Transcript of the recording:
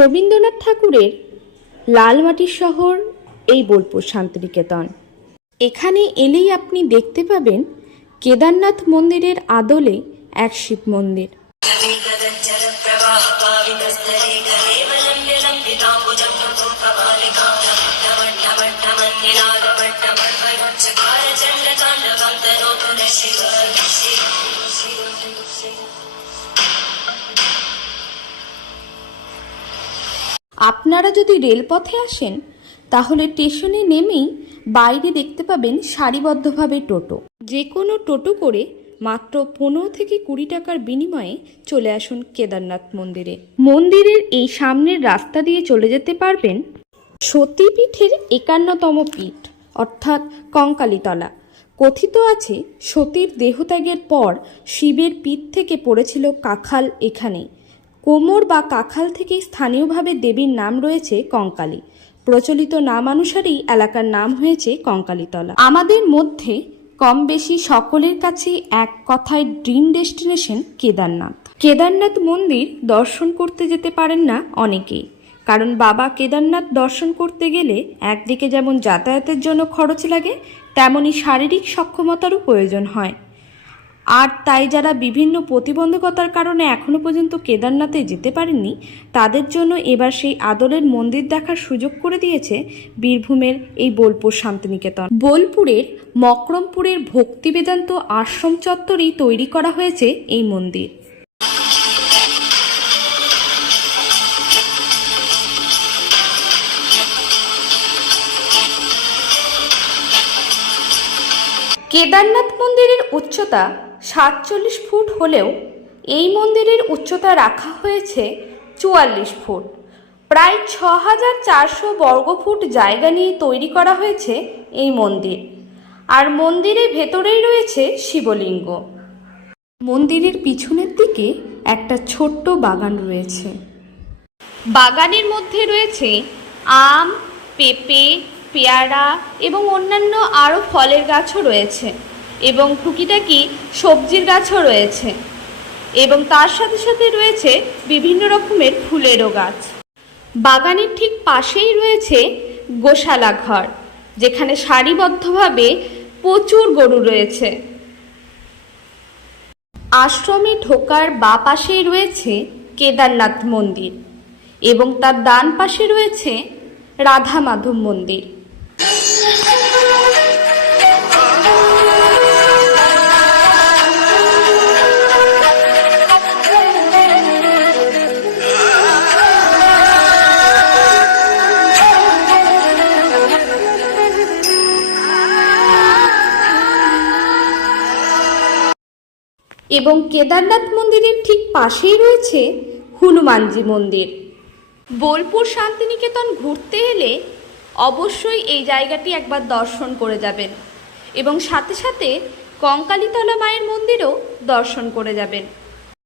রবীন্দ্রনাথ ঠাকুরের লাল মাটির শহর এই বোলপুর শান্তিনিকেতন। এখানে এলেই আপনি দেখতে পাবেন কেদারনাথ মন্দিরের আদলে এক শিব মন্দির। আপনারা যদি রেলপথে আসেন তাহলে স্টেশনে নেমেই বাইরে দেখতে পাবেন সারিবদ্ধভাবে টোটো। যে কোনো টোটো করে মাত্র 15 থেকে 20 টাকার বিনিময়ে চলে আসুন কেদারনাথ মন্দিরে। মন্দিরের এই সামনের রাস্তা দিয়ে চলে যেতে পারবেন সতীপীঠের 51তম পীঠ অর্থাৎ কঙ্কালীতলা। কথিত আছে সতীর দেহত্যাগের পর শিবের পীঠ থেকে পড়েছিল কাখাল এখানেই। কোমর বা কাখাল থেকে স্থানীয়ভাবে দেবীর নাম রয়েছে কঙ্কালী। প্রচলিত নাম অনুসারেই এলাকার নাম হয়েছে কঙ্কালীতলা। আমাদের মধ্যে কম বেশি সকলের কাছে এক কথায় ড্রিম ডেস্টিনেশন কেদারনাথ। কেদারনাথ মন্দির দর্শন করতে যেতে পারেন না অনেকেই, কারণ বাবা কেদারনাথ দর্শন করতে গেলে একদিকে যেমন যাতায়াতের জন্য খরচ লাগে, তেমনি শারীরিক সক্ষমতারও প্রয়োজন হয়। আর তাই যারা বিভিন্ন প্রতিবন্ধকতার কারণে এখনো পর্যন্ত কেদারনাথে যেতে পারেননি, তাদের জন্য এবার সেই আদলের মন্দির দেখার সুযোগ করে দিয়েছে বীরভূমের এই বোলপুর শান্তিনিকেতন। বোলপুরের মকরমপুরের ভক্তি বেদান্ত আশ্রম চত্বরেই তৈরি করা হয়েছে এই মন্দির। কেদারনাথ মন্দিরের উচ্চতা 47 ফুট হলেও এই মন্দিরের উচ্চতা রাখা হয়েছে 44 ফুট। প্রায় 6400 বর্গফুট জায়গা নিয়ে তৈরি করা হয়েছে এই মন্দির। আর মন্দিরের ভেতরেই রয়েছে শিবলিঙ্গ। মন্দিরের পিছনের দিকে একটা ছোট্ট বাগান রয়েছে। বাগানের মধ্যে রয়েছে আম, পেঁপে, পেয়ারা এবং অন্যান্য আরও ফলের গাছও রয়েছে এবং টুকিটাকি সবজির গাছও রয়েছে এবং তার সাথে সাথে রয়েছে বিভিন্ন রকমের ফুলেরও গাছ। বাগানের ঠিক পাশেই রয়েছে গোশালা ঘর, যেখানে সারিবদ্ধভাবে প্রচুর গরু রয়েছে। আশ্রমে ঢোকার বাঁ পাশেই রয়েছে কেদারনাথ মন্দির এবং তার ডান পাশে রয়েছে রাধা মাধব মন্দির। এবং কেদারনাথ মন্দিরের ঠিক পাশেই রয়েছে হনুমানজি মন্দির। বোলপুর শান্তিনিকেতন ঘুরতে এলে অবশ্যই এই জায়গাটি একবার দর্শন করে যাবেন এবং সাথে সাথে কঙ্কালীতলা মায়ের মন্দিরও দর্শন করে যাবেন।